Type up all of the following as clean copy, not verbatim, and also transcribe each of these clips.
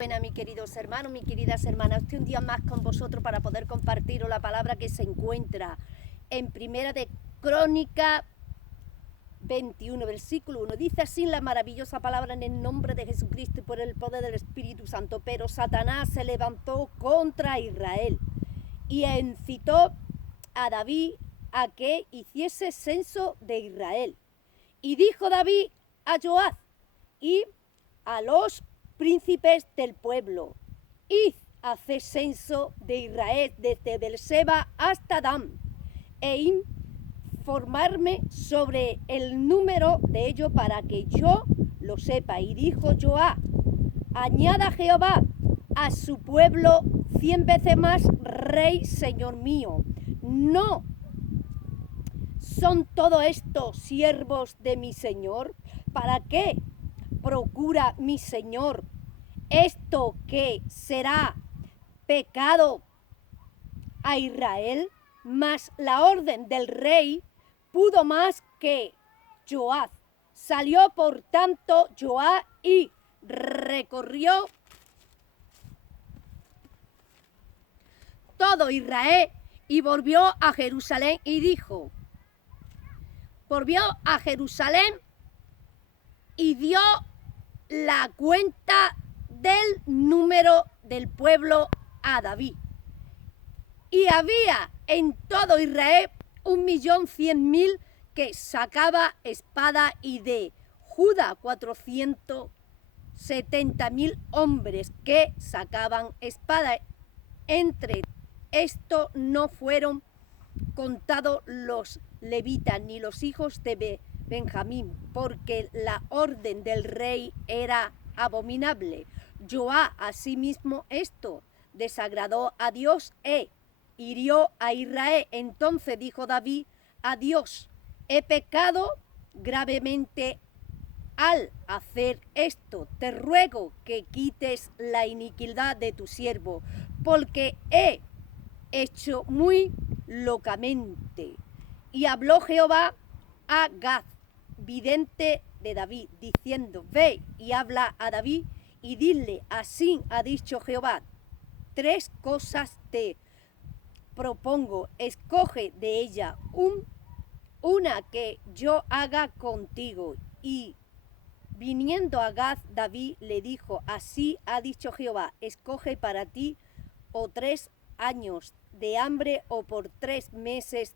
Buenas, mis queridos hermanos, mis queridas hermanas, estoy un día más con vosotros para poder compartiros la palabra que se encuentra en Primera de Crónica 21, versículo 1. Dice así la maravillosa palabra: en el nombre de Jesucristo y por el poder del Espíritu Santo. Pero Satanás se levantó contra Israel y incitó a David a que hiciese censo de Israel. Y dijo David a Joab y a los príncipes del pueblo: id, haced censo de Israel desde Beerseba hasta Dan, e informarme sobre el número de ellos para que yo lo sepa. Y dijo Joab: añada Jehová a su pueblo 100 veces más, rey señor mío. ¿No son todo estos siervos de mi señor? ¿Para qué procura mi señor esto que será pecado a Israel? Mas la orden del rey pudo más que Joab. Salió por tanto Joab y recorrió todo Israel y volvió a Jerusalén y dijo, volvió a Jerusalén y dio la cuenta del número del pueblo a David. Y había en todo Israel 1.100.000 que sacaba espada, y de Judá 470.000 hombres que sacaban espada. Entre estos no fueron contados los levitas ni los hijos de Benjamín, porque la orden del rey era abominable. Joab asimismo esto desagradó a Dios e hirió a Israel. Entonces dijo David a Dios: he pecado gravemente al hacer esto. Te ruego que quites la iniquidad de tu siervo, porque he hecho muy locamente. Y habló Jehová a Gad, vidente de David, diciendo: ve y habla a David y dile: así ha dicho Jehová, 3 cosas te propongo, escoge de ella una que yo haga contigo. Y viniendo a Gad, David le dijo: así ha dicho Jehová, escoge para ti o 3 años de hambre, o por 3 meses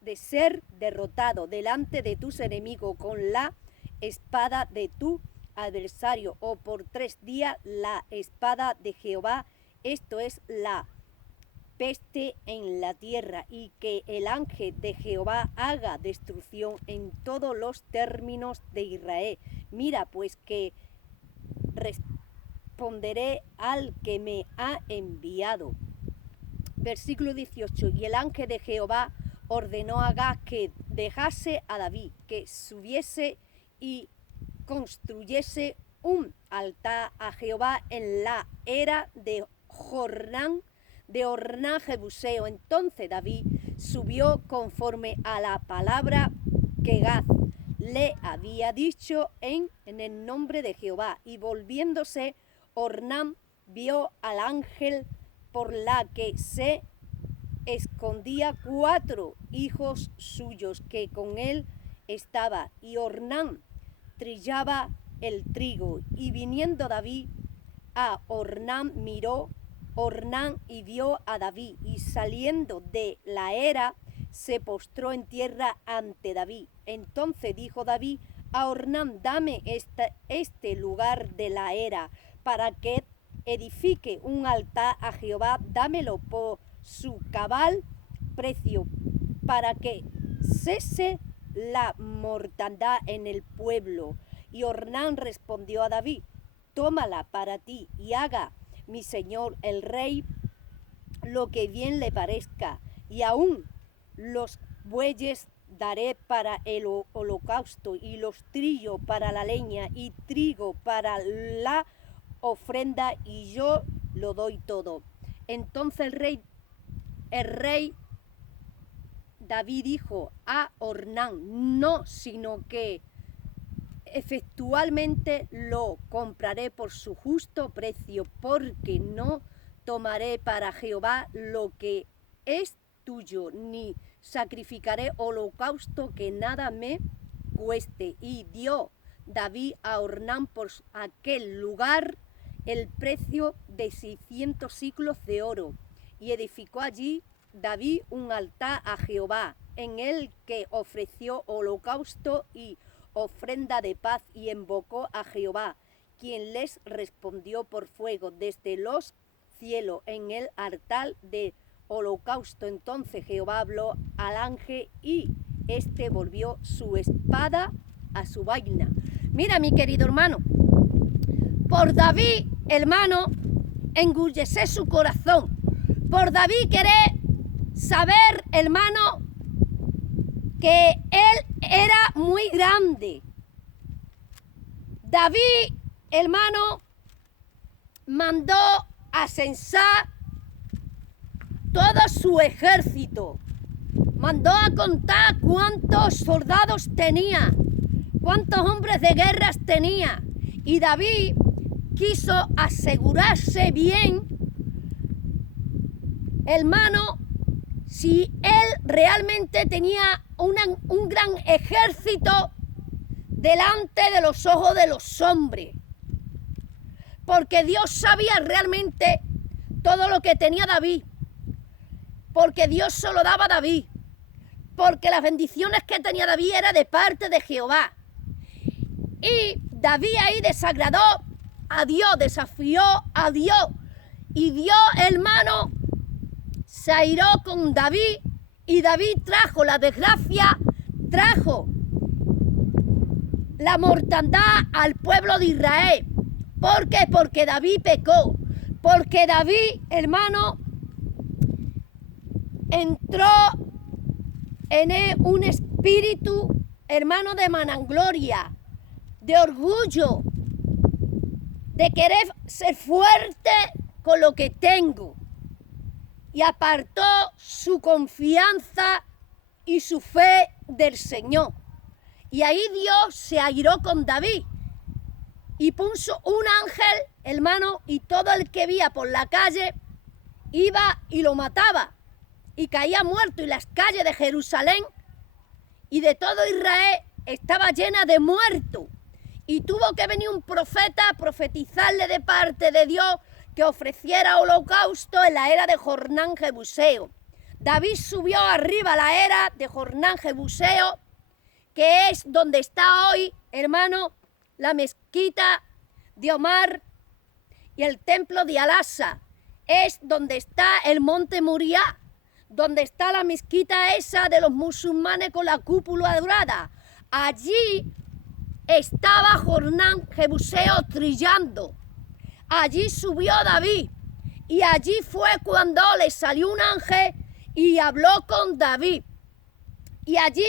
de ser derrotado delante de tus enemigos con la espada de tu adversario, o por 3 días la espada de Jehová, esto es la peste en la tierra, y que el ángel de Jehová haga destrucción en todos los términos de Israel. Mira pues que responderé al que me ha enviado. Versículo 18. Y el ángel de Jehová ordenó a Gad que dejase a David, que subiese y construyese un altar a Jehová en la era de Ornán Jebuseo. Entonces David subió conforme a la palabra que Gad le había dicho en el nombre de Jehová. Y volviéndose Ornán, vio al ángel por la que se escondía 4 hijos suyos que con él estaba, y Ornán trillaba el trigo. Y viniendo David a Ornán, miró Ornán y vio a David, y saliendo de la era se postró en tierra ante David. Entonces dijo David a Ornán: dame este lugar de la era para que edifique un altar a Jehová, dámelo por su cabal precio, para que cese la mortandad en el pueblo. Y Ornán respondió a David: tómala para ti, y haga mi señor el rey lo que bien le parezca, y aún los bueyes daré para el holocausto, y los trillos para la leña, y trigo para la ofrenda, y yo lo doy todo. Entonces el rey David dijo a Ornán: no, sino que efectualmente lo compraré por su justo precio, porque no tomaré para Jehová lo que es tuyo, ni sacrificaré holocausto que nada me cueste. Y dio David a Ornán por aquel lugar el precio de 600 siclos de oro, y edificó allí David un altar a Jehová, en el que ofreció holocausto y ofrenda de paz, y invocó a Jehová, quien les respondió por fuego desde los cielos en el altar de holocausto. Entonces Jehová habló al ángel, y este volvió su espada a su vaina. Mira, mi querido hermano, por David, hermano, engullecer su corazón. Por David querer saber, hermano, que él era muy grande. David, hermano, mandó a censar todo su ejército. Mandó a contar cuántos soldados tenía, cuántos hombres de guerra tenía. Y David quiso asegurarse bien, hermano, si él realmente tenía un gran ejército delante de los ojos de los hombres. Porque Dios sabía realmente todo lo que tenía David. Porque Dios se lo daba a David. Porque las bendiciones que tenía David eran de parte de Jehová. Y David ahí desagradó a Dios, desafió a Dios. Y Dios, hermano, se airó con David, y David trajo la desgracia, trajo la mortandad al pueblo de Israel. ¿Por qué? Porque David pecó. Porque David, hermano, entró en él un espíritu, hermano, de vanagloria, de orgullo, de querer ser fuerte con lo que tengo. Y apartó su confianza y su fe del Señor. Y ahí Dios se airó con David y puso un ángel, hermano, y todo el que veía por la calle iba y lo mataba y caía muerto, y las calles de Jerusalén y de todo Israel estaba llena de muertos. Y tuvo que venir un profeta a profetizarle de parte de Dios que ofreciera holocausto en la era de Jornán Jebuseo. David subió arriba a la era de Jornán Jebuseo, que es donde está hoy, hermano, la mezquita de Omar y el templo de Alasa. Es donde está el monte Moriah, donde está la mezquita esa de los musulmanes con la cúpula dorada. Allí estaba Jornán Jebuseo trillando. Allí subió David, y allí fue cuando le salió un ángel y habló con David. Y allí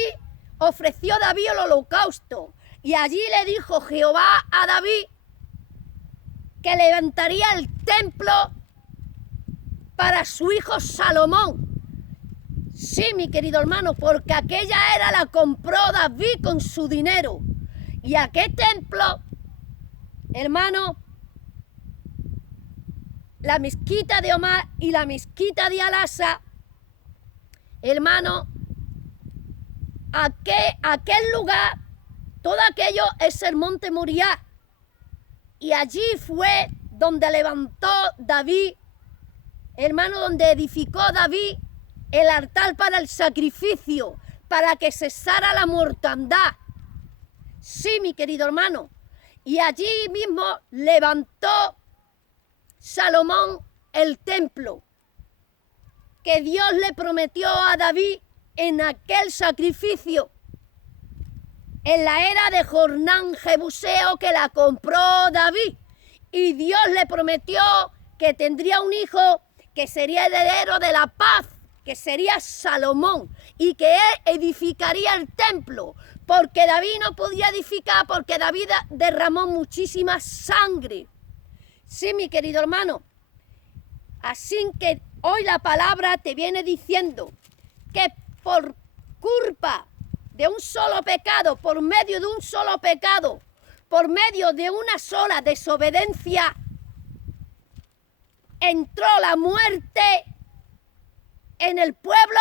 ofreció David el holocausto. Y allí le dijo Jehová a David que levantaría el templo para su hijo Salomón. Sí, mi querido hermano, porque aquella era la compró David con su dinero. Y aquel templo, hermano, la mezquita de Omar y la mezquita de Alasa, hermano, aquel lugar, todo aquello es el monte Moriah. Y allí fue donde levantó David, hermano, donde edificó David el altar para el sacrificio, para que cesara la mortandad. Sí, mi querido hermano. Y allí mismo levantó Salomón el templo que Dios le prometió a David en aquel sacrificio, en la era de Jornán Jebuseo, que la compró David. Y Dios le prometió que tendría un hijo que sería heredero de la paz, que sería Salomón, y que él edificaría el templo, porque David no podía edificar, porque David derramó muchísima sangre. Sí, mi querido hermano. Así que hoy la palabra te viene diciendo que por culpa de un solo pecado, por medio de un solo pecado, por medio de una sola desobediencia, entró la muerte en el pueblo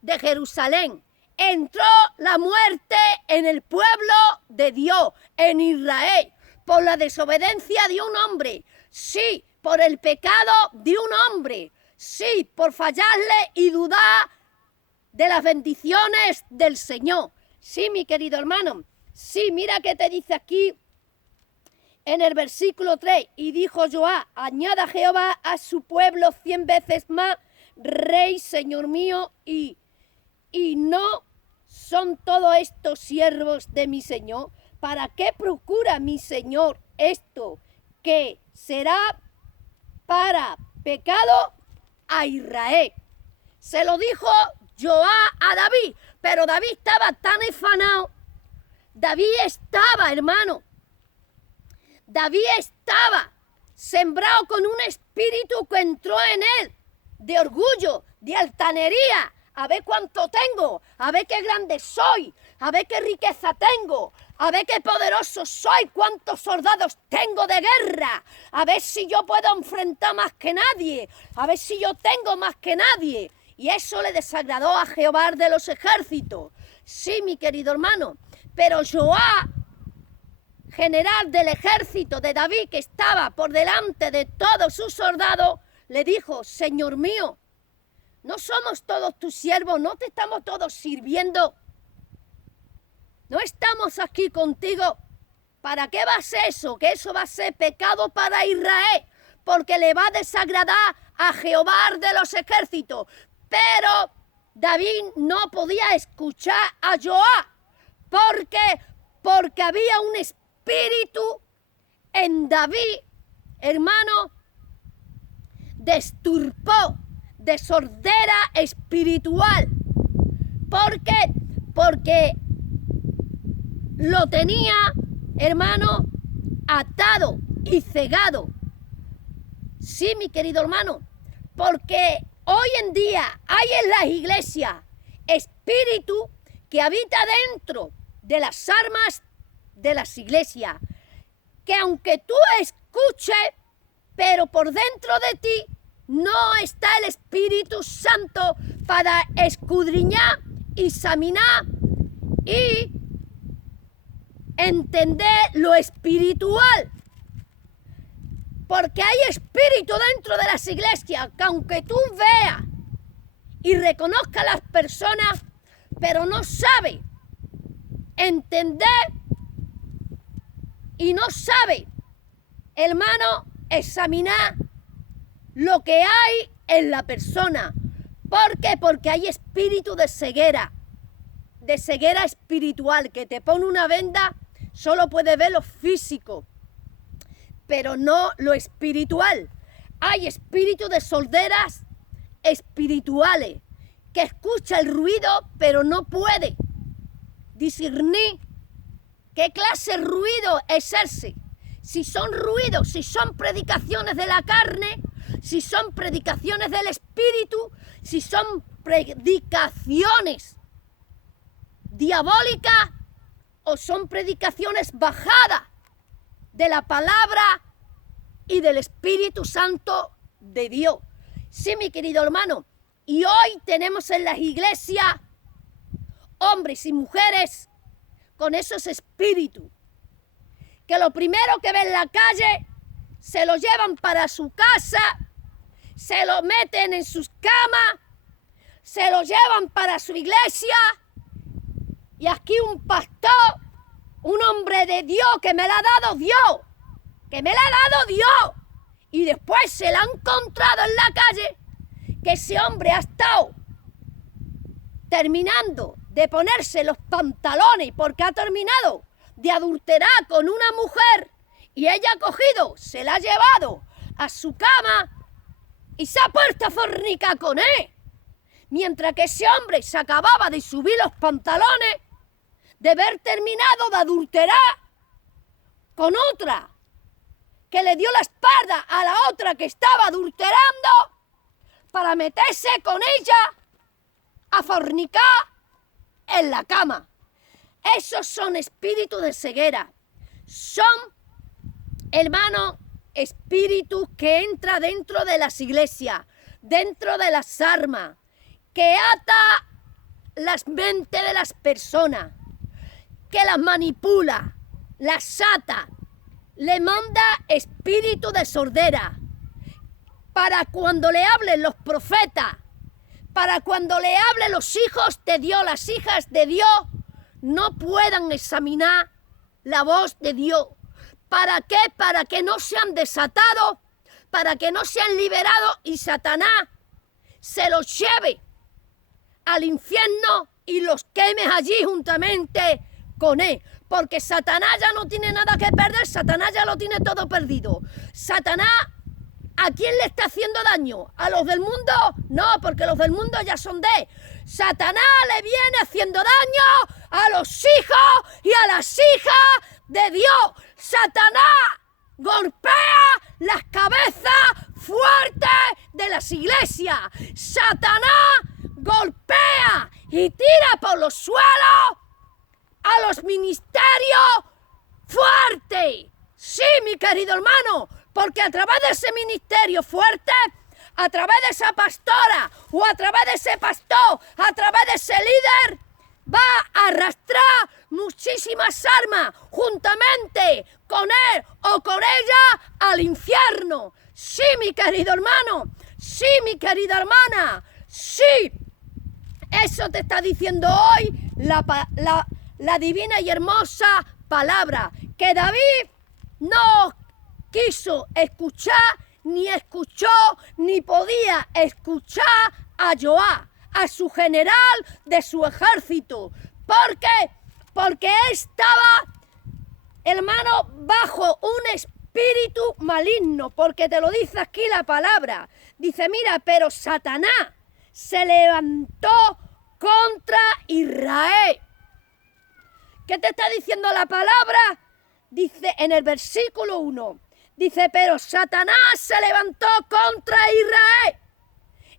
de Jerusalén. Entró la muerte en el pueblo de Dios, en Israel, por la desobediencia de un hombre. Sí, por el pecado de un hombre. Sí, por fallarle y dudar de las bendiciones del Señor. Sí, mi querido hermano. Sí, mira que te dice aquí en el versículo 3. Y dijo Joab: añada Jehová a su pueblo 100 veces más, Rey, Señor mío, y no son todos estos siervos de mi Señor. ¿Para qué procura mi Señor esto, que será para pecado a Israel? Se lo dijo Joab a David, pero David estaba tan afanado. David estaba, hermano, David estaba sembrado con un espíritu que entró en él, de orgullo, de altanería. A ver cuánto tengo, a ver qué grande soy, a ver qué riqueza tengo, a ver qué poderoso soy, cuántos soldados tengo de guerra, a ver si yo puedo enfrentar más que nadie, a ver si yo tengo más que nadie. Y eso le desagradó a Jehová de los ejércitos. Sí, mi querido hermano, pero Joab, general del ejército de David, que estaba por delante de todos sus soldados, le dijo: Señor mío, ¿no somos todos tus siervos? ¿No te estamos todos sirviendo? ¿No estamos aquí contigo? ¿Para qué va a ser eso? Que eso va a ser pecado para Israel, porque le va a desagradar a Jehová de los ejércitos. Pero David no podía escuchar a Joab. ¿Por qué? Porque había un espíritu en David, hermano, desturpó, de sordera espiritual. ¿Por qué? Porque lo tenía, hermano, atado y cegado. Sí, mi querido hermano, porque hoy en día hay en las iglesias espíritu que habita dentro de las armas de las iglesias, que aunque tú escuches, pero por dentro de ti no está el Espíritu Santo para escudriñar, examinar y entender lo espiritual. Porque hay espíritu dentro de las iglesias que aunque tú veas y reconozcas a las personas, pero no sabe entender y no sabe, hermano, examinar lo que hay en la persona. ¿Por qué? Porque hay espíritu de ceguera espiritual, que te pone una venda, solo puede ver lo físico, pero no lo espiritual. Hay espíritu de sorderas espirituales, que escucha el ruido, pero no puede discernir qué clase de ruido es ese. Si son ruidos, si son predicaciones de la carne, si son predicaciones del espíritu, si son predicaciones diabólicas o son predicaciones bajadas de la palabra y del Espíritu Santo de Dios. Sí, mi querido hermano, y hoy tenemos en las iglesias hombres y mujeres con esos espíritus, que lo primero que ven en la calle se lo llevan para su casa, se lo meten en sus camas, se lo llevan para su iglesia, y aquí un pastor, un hombre de Dios, que me la ha dado Dios, y después se la han encontrado en la calle, que ese hombre ha estado terminando de ponerse los pantalones porque ha terminado de adulterar con una mujer, y ella ha cogido, se la ha llevado a su cama y se ha puesto a fornicar con él, mientras que ese hombre se acababa de subir los pantalones de haber terminado de adulterar con otra, que le dio la espalda a la otra que estaba adulterando para meterse con ella a fornicar en la cama. Esos son espíritus de ceguera, son, hermano, espíritus que entra dentro de las iglesias, dentro de las armas, que ata las mentes de las personas, que las manipula, las ata, le manda espíritu de sordera, para cuando le hablen los profetas, para cuando le hablen los hijos de Dios, las hijas de Dios, no puedan examinar la voz de Dios. ¿Para qué? Para que no sean desatados, para que no sean liberados y Satanás se los lleve al infierno y los queme allí juntamente con él. Porque Satanás ya no tiene nada que perder, Satanás ya lo tiene todo perdido. Satanás, ¿a quién le está haciendo daño? ¿A los del mundo? No, porque los del mundo ya son de él. Satanás le viene haciendo daño a los hijos y a las hijas de Dios. Satanás golpea las cabezas fuertes de las iglesias. Satanás golpea y tira por los suelos a los ministerios fuertes. Sí, mi querido hermano, porque a través de ese ministerio fuerte, a través de esa pastora o a través de ese pastor, a través de ese líder, va a arrastrar muchísimas almas juntamente con él o con ella al infierno. Sí, mi querido hermano, sí, mi querida hermana, sí. Eso te está diciendo hoy la divina y hermosa palabra, que David no quiso escuchar, ni podía escuchar a Joab, a su general de su ejército. ¿Por qué? Porque estaba, hermano, bajo un espíritu maligno, porque te lo dice aquí la palabra. Dice, mira, pero Satanás se levantó contra Israel. ¿Qué te está diciendo la palabra? Dice en el versículo 1, dice, pero Satanás se levantó contra Israel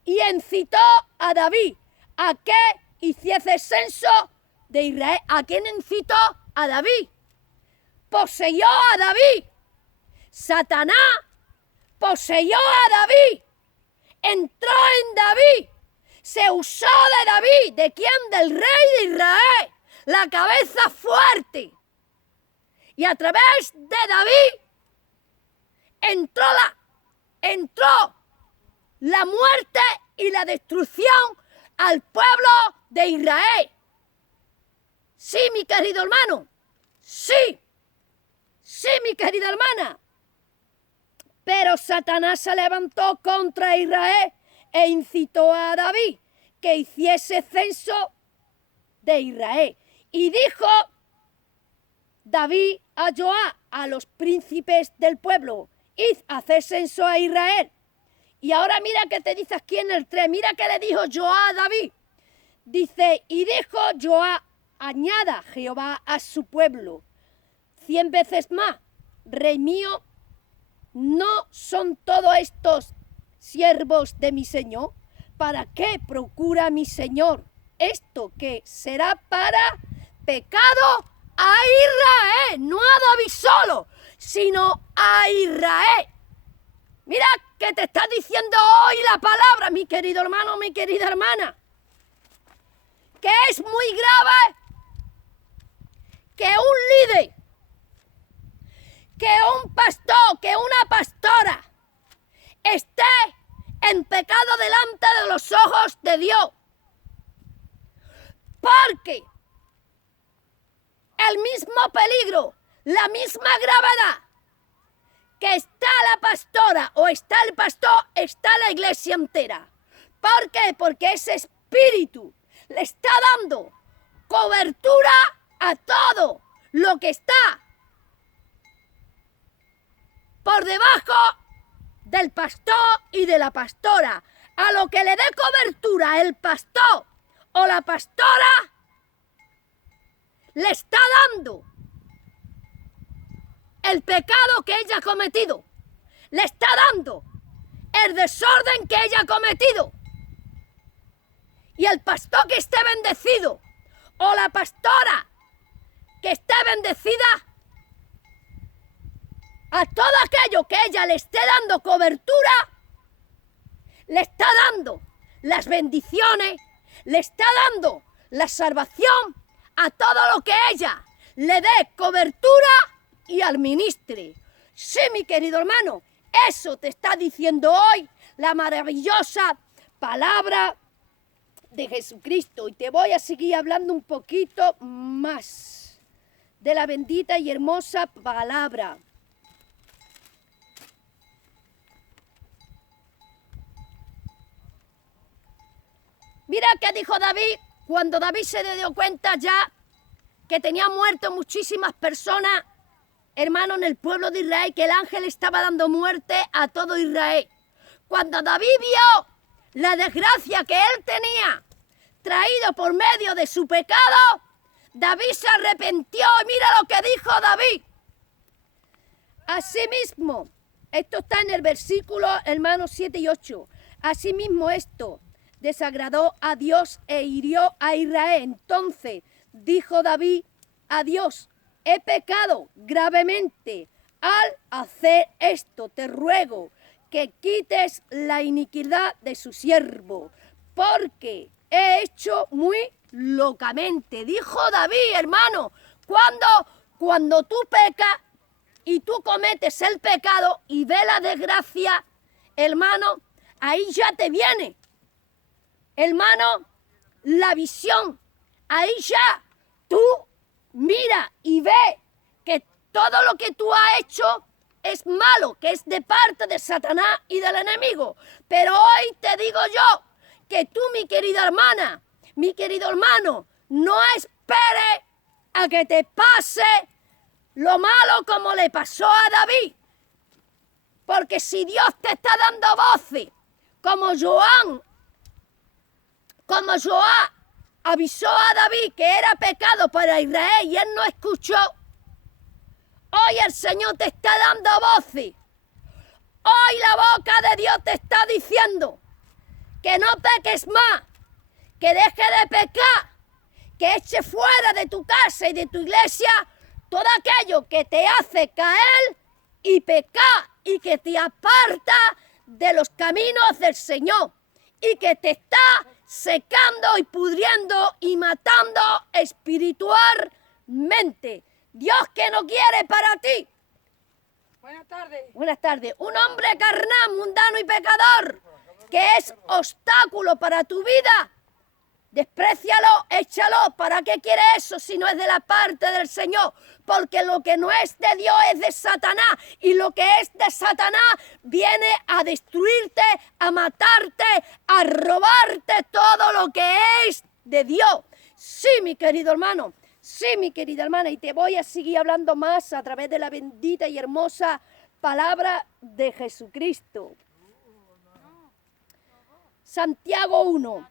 y incitó a David a que hiciese censo de Israel. ¿A quién incitó? A David. Poseyó a David. Satanás poseyó a David. Entró en David. Se usó de David. ¿De quién? Del rey de Israel. La cabeza fuerte. Y a través de David entró la muerte y la destrucción al pueblo de Israel. Sí, mi querido hermano. Sí. Sí, mi querida hermana. Pero Satanás se levantó contra Israel e incitó a David que hiciese censo de Israel. Y dijo David a Joab, a los príncipes del pueblo, id a hacer censo a Israel. Y ahora mira que te dice aquí en el 3, mira que le dijo Joab a David. Dice, y dijo Joab, añada Jehová a su pueblo 100 veces más, rey mío, ¿no son todos estos siervos de mi Señor? ¿Para qué procura mi Señor esto que será para pecado a Israel? No a David solo, sino a Israel. Mira que te está diciendo hoy la palabra, mi querido hermano, mi querida hermana, que es muy grave que un líder, que un pastor, que una pastora esté en pecado delante de los ojos de Dios. Porque el mismo peligro, la misma gravedad que está la pastora o está el pastor, está la iglesia entera. ¿Por qué? Porque ese espíritu le está dando cobertura a todo lo que está por debajo del pastor y de la pastora. A lo que le dé cobertura el pastor o la pastora, le está dando el pecado que ella ha cometido. Le está dando el desorden que ella ha cometido. Y el pastor que esté bendecido o la pastora que esté bendecida, a todo aquello que ella le esté dando cobertura, le está dando las bendiciones, le está dando la salvación a todo lo que ella le dé cobertura y administre. Sí, mi querido hermano, eso te está diciendo hoy la maravillosa palabra de Jesucristo. Y te voy a seguir hablando un poquito más de la bendita y hermosa palabra. Mira qué dijo David cuando David se dio cuenta ya que tenía muerto muchísimas personas, hermano, en el pueblo de Israel, que el ángel estaba dando muerte a todo Israel. Cuando David vio la desgracia que él tenía traído por medio de su pecado, David se arrepintió y mira lo que dijo David. Asimismo, esto está en el versículo, hermanos, 7 y 8. Asimismo esto desagradó a Dios e hirió a Israel. Entonces dijo David a Dios: he pecado gravemente al hacer esto. Te ruego que quites la iniquidad de su siervo, porque he hecho muy locamente. Dijo David, hermano, cuando tú pecas y tú cometes el pecado y ves la desgracia, hermano, ahí ya te viene, hermano, la visión. Ahí ya tú mira y ve que todo lo que tú has hecho es malo, que es de parte de Satanás y del enemigo. Pero hoy te digo yo que tú, mi querida hermana, mi querido hermano, no esperes a que te pase lo malo como le pasó a David. Porque si Dios te está dando voces, como Joab avisó a David que era pecado para Israel y él no escuchó, hoy el Señor te está dando voces. Hoy la boca de Dios te está diciendo que no peques más, que deje de pecar, que eche fuera de tu casa y de tu iglesia todo aquello que te hace caer y pecar y que te aparta de los caminos del Señor y que te está secando y pudriendo y matando espiritualmente. Dios que no quiere para ti. Buenas tardes. Buenas tardes. Un hombre carnal, mundano y pecador, que es obstáculo para tu vida, desprécialo, échalo. ¿Para qué quiere eso si no es de la parte del Señor? Porque lo que no es de Dios es de Satanás. Y lo que es de Satanás viene a destruirte, a matarte, a robarte todo lo que es de Dios. Sí, mi querido hermano. Sí, mi querida hermana. Y te voy a seguir hablando más a través de la bendita y hermosa palabra de Jesucristo. Santiago 1.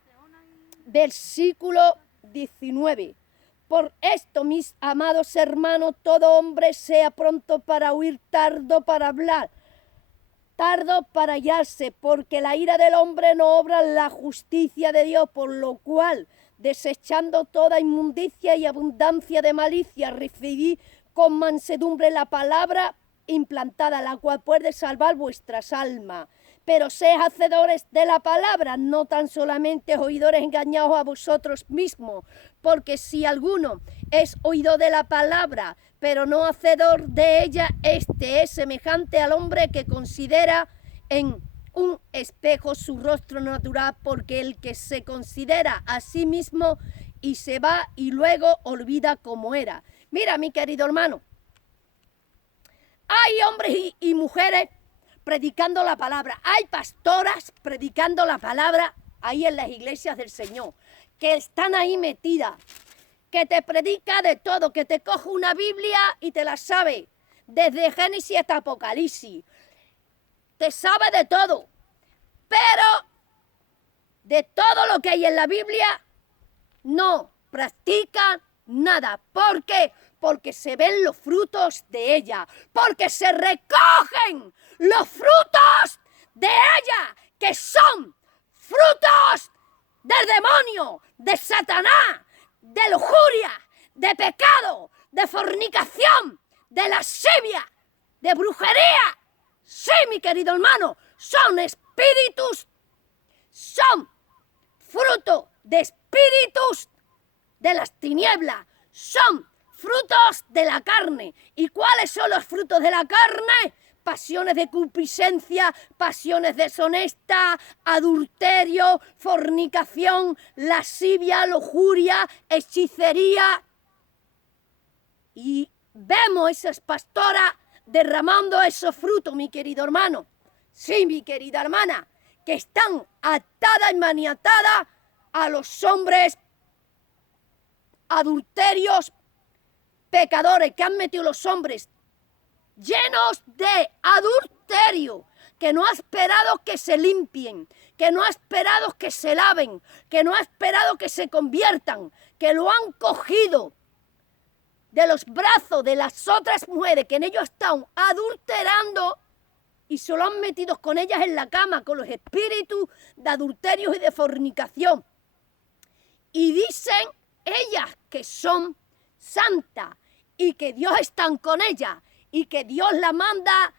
Versículo 19. Por esto, mis amados hermanos, todo hombre sea pronto para oír, tardo para hablar, tardo para hallarse, porque la ira del hombre no obra la justicia de Dios, por lo cual, desechando toda inmundicia y abundancia de malicia, recibid con mansedumbre la palabra implantada, la cual puede salvar vuestras almas. Pero sed hacedores de la palabra, no tan solamente oidores engañados a vosotros mismos, porque si alguno es oidor de la palabra, pero no hacedor de ella, este es semejante al hombre que considera en un espejo su rostro natural, porque el que se considera a sí mismo y se va y luego olvida cómo era. Mira, mi querido hermano, hay hombres y mujeres predicando la palabra. Hay pastoras predicando la palabra ahí en las iglesias del Señor, que están ahí metidas, que te predica de todo, que te coge una Biblia y te la sabe, desde Génesis hasta Apocalipsis. Te sabe de todo, pero de todo lo que hay en la Biblia no practica nada. ¿Por qué? Porque se ven los frutos de ella, porque se recogen los frutos de ella, que son frutos del demonio, de Satanás, de lujuria, de pecado, de fornicación, de lascivia. de brujería. Sí, mi querido hermano, son espíritus, son fruto de espíritus de las tinieblas, son frutos de la carne. ¿Y cuáles son los frutos de la carne? Pasiones de concupiscencia, pasiones deshonestas, adulterio, fornicación, lascivia, lujuria, hechicería. Y vemos esas pastoras derramando esos frutos, mi querido hermano. Sí, mi querida hermana, que están atadas y maniatadas a los hombres adulterios, pecadores que han metido los hombres llenos de adulterio, que no ha esperado que se limpien, que no ha esperado que se laven, que no ha esperado que se conviertan, que lo han cogido de los brazos de las otras mujeres que en ellos están adulterando y se lo han metido con ellas en la cama, con los espíritus de adulterio y de fornicación. Y dicen ellas que son santas y que Dios está con ellas y que Dios la manda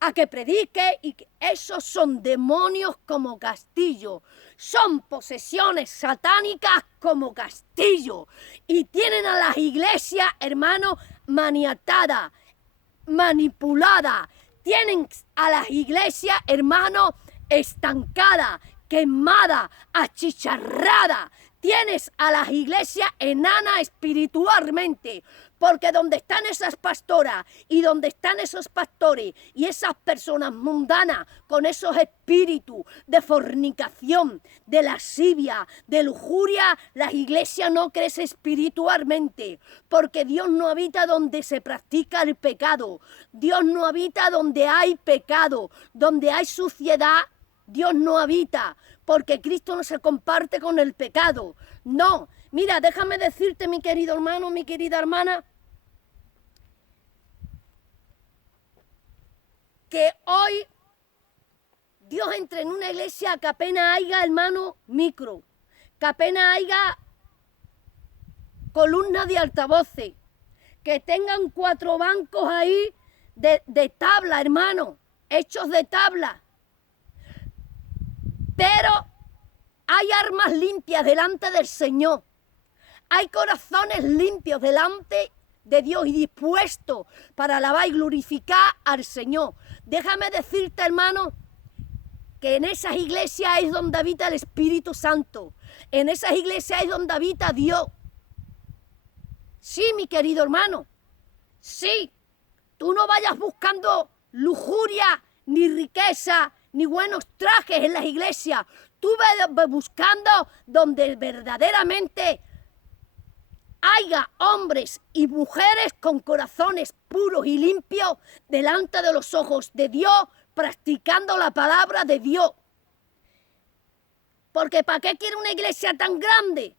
a que predique, y que esos son demonios como castillo, son posesiones satánicas como castillo, y tienen a las iglesias, hermanos, maniatadas, manipuladas, tienen a las iglesias, hermanos, estancadas, quemadas, achicharradas. Tienes a las iglesias enanas espiritualmente, porque donde están esas pastoras y donde están esos pastores y esas personas mundanas con esos espíritus de fornicación, de lascivia, de lujuria, las iglesias no crecen espiritualmente, porque Dios no habita donde se practica el pecado. Dios no habita donde hay pecado, donde hay suciedad. Dios no habita, porque Cristo no se comparte con el pecado. No, mira, déjame decirte, mi querido hermano, mi querida hermana, que hoy Dios entra en una iglesia que apenas haya, hermano, micro, que apenas haya columnas de altavoces, que tengan 4 bancos ahí de tabla, hermano, hechos de tabla. Pero hay armas limpias delante del Señor. Hay corazones limpios delante de Dios y dispuestos para alabar y glorificar al Señor. Déjame decirte, hermano, que en esas iglesias es donde habita el Espíritu Santo. En esas iglesias es donde habita Dios. Sí, mi querido hermano. Sí, tú no vayas buscando lujuria, ni riqueza, ni buenos trajes en las iglesias. Tú ves buscando donde verdaderamente haya hombres y mujeres con corazones puros y limpios delante de los ojos de Dios, practicando la palabra de Dios. Porque ¿para qué quiere una iglesia tan grande?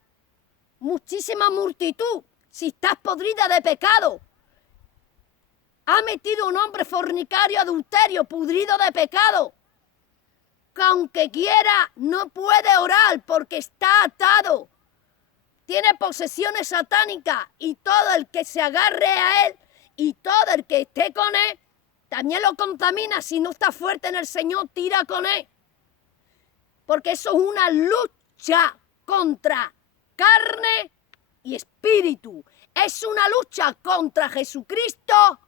Muchísima multitud, si estás podrida de pecado. Ha metido un hombre fornicario, adulterio, pudrido de pecado, que aunque quiera no puede orar porque está atado. Tiene posesiones satánicas y todo el que se agarre a él y todo el que esté con él también lo contamina. Si no está fuerte en el Señor, tira con él. Porque eso es una lucha contra carne y espíritu. Es una lucha contra Jesucristo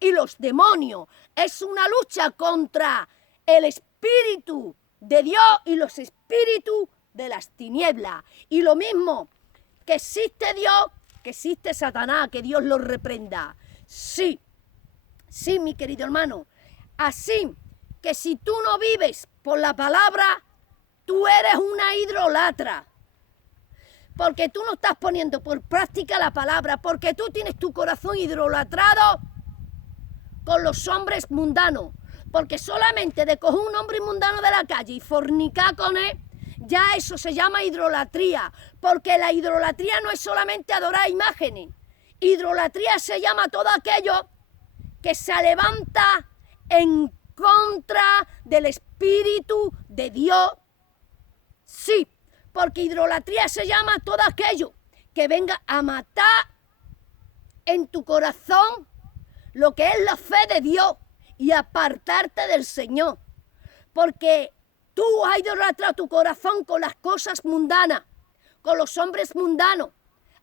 y los demonios. Es una lucha contra el espíritu de Dios y los espíritus de las tinieblas. Y lo mismo, que existe Dios, que existe Satanás, que Dios lo reprenda. Sí, sí, mi querido hermano. Así que si tú no vives por la palabra, tú eres una idolatra. Porque tú no estás poniendo por práctica la palabra, porque tú tienes tu corazón idolatrado con los hombres mundanos. Porque solamente de coger un hombre mundano de la calle y fornicar con él, ya eso se llama idolatría. Porque la idolatría no es solamente adorar imágenes. Idolatría se llama todo aquello que se levanta en contra del Espíritu de Dios. Sí, porque idolatría se llama todo aquello que venga a matar en tu corazón lo que es la fe de Dios y apartarte del Señor. Porque tú has idolatrado tu corazón con las cosas mundanas, con los hombres mundanos.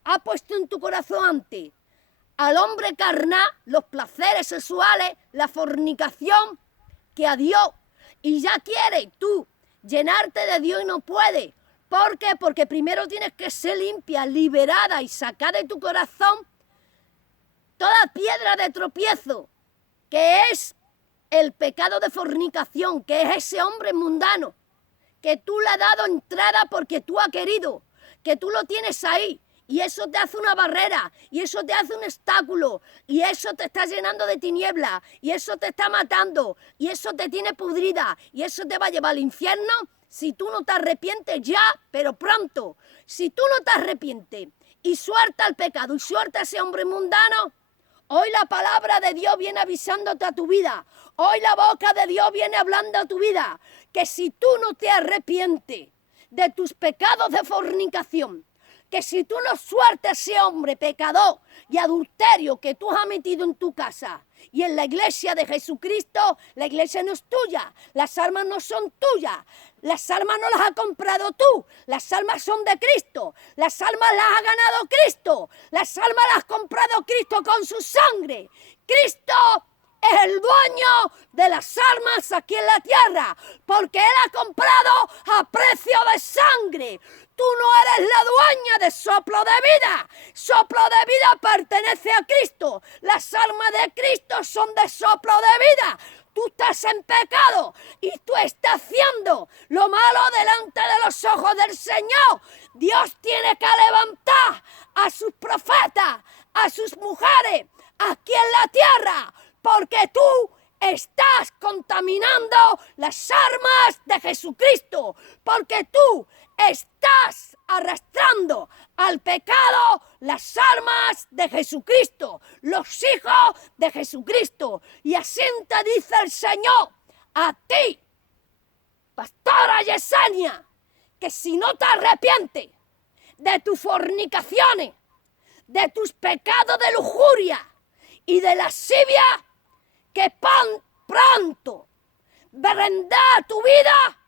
Has puesto en tu corazón antes al hombre carnal, los placeres sexuales, la fornicación, que a Dios. Y ya quieres tú llenarte de Dios y no puedes. ¿Por qué? Porque primero tienes que ser limpia, liberada y sacar de tu corazón toda piedra de tropiezo, que es el pecado de fornicación, que es ese hombre mundano, que tú le has dado entrada porque tú has querido, que tú lo tienes ahí, y eso te hace una barrera, y eso te hace un obstáculo, y eso te está llenando de tinieblas, y eso te está matando, y eso te tiene pudrida, y eso te va a llevar al infierno si tú no te arrepientes ya, pero pronto. Si tú no te arrepientes y sueltas el pecado y sueltas a ese hombre mundano, hoy la palabra de Dios viene avisándote a tu vida. Hoy la boca de Dios viene hablando a tu vida. Que si tú no te arrepientes de tus pecados de fornicación, que si tú no sueltas ese hombre pecador y adulterio que tú has metido en tu casa y en la iglesia de Jesucristo, la iglesia no es tuya, las almas no son tuyas, las almas no las ha comprado tú, las almas son de Cristo, las almas las ha ganado Cristo, las almas las ha comprado Cristo con su sangre. Cristo es el dueño de las almas aquí en la tierra, porque Él ha comprado a precio de sangre. Tú no eres la dueña de soplo de vida. Soplo de vida pertenece a Cristo. Las almas de Cristo son de soplo de vida. Tú estás en pecado y tú estás haciendo lo malo delante de los ojos del Señor. Dios tiene que levantar a sus profetas, a sus mujeres aquí en la tierra, porque tú estás contaminando las armas de Jesucristo, porque tú estás arrastrando al pecado las armas de Jesucristo, los hijos de Jesucristo. Y así te dice el Señor a ti, pastora Yesenia, que si no te arrepientes de tus fornicaciones, de tus pecados de lujuria y de lascivia, que pronto vendrá a tu vida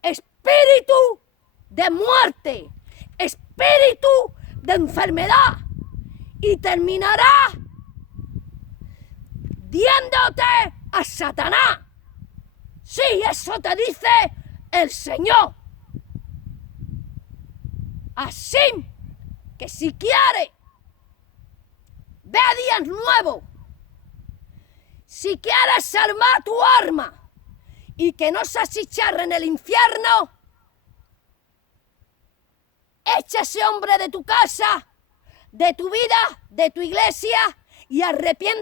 espíritu de muerte, espíritu de enfermedad, y terminará diéndote a Satanás. Sí, eso te dice el Señor. Así que si quieres, ve a días nuevos. Si quieres salvar tu alma y que no se achicharre en el infierno, echa ese hombre de tu casa, de tu vida, de tu iglesia y arrepiéntete.